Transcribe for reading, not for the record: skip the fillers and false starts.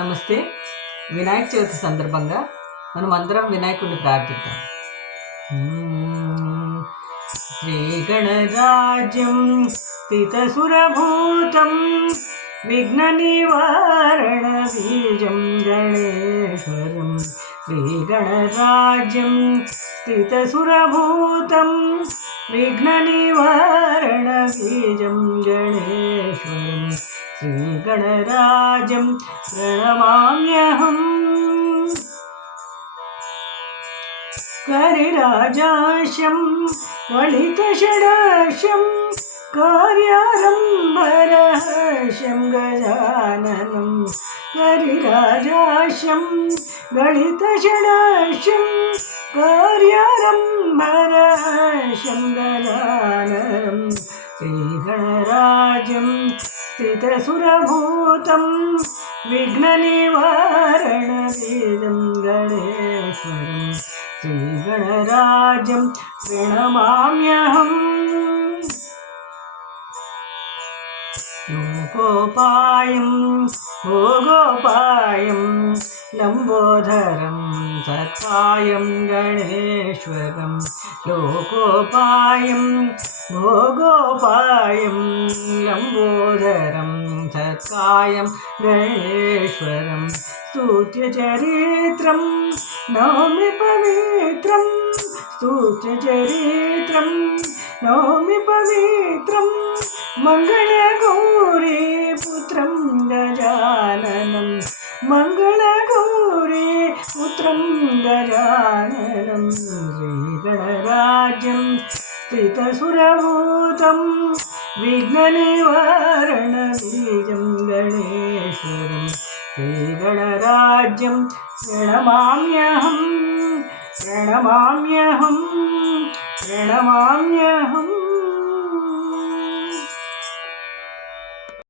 నమస్తే. వినాయక చవితి సందర్భంగా మనం అందరం వినాయకుడిని ప్రార్థిద్దాం. శ్రీగణరాజ్యం స్థితసురభూతం విఘ్ననివారణ బీజం గణేశ్వరం. శ్రీగణరాజ్యం స్థితసురభూతం విఘ్ననివారణ బీజం గణేశ్వరం. श्रीगणराजं प्रणमाम्यहम्. करिराजाश्यं ललितषडाश्यं कार्यारम्भरहस्यं गजाननं. करिराजाश्यं ललितषडाश्यं कार्यारम्भरहस्यं गजाननं. श्रीगणराजं स्थितसुरभूतं विघ्ननिवारणबीजं गणेश्वरं. श्रीगणराजं प्रणमाम्यहम्. लोकोपायं भोगोपायं लम्बोदरं सत्कायं गणेश्वरं. लोकोपायं भोगोपायं लम्बोदरं सत्कायं गणेश्वरं. स्तुत्यचरित्रं नौमि पवित्रं. स्तुत्यचरित्रं नौमि पवित्रं. मङ्गलगौरी पुत्रं गजाननं. मङ्गलगौरी पुत्रं गजाननं. श्रीगणराज्यं स्थितसुरभूतं विघ्ननिवारणबीजं गणेश्वरं. श्रीगणराज्यं प्रणमाम्यहम्. प्रणमाम्यहम्. प्रणमाम्यहम्.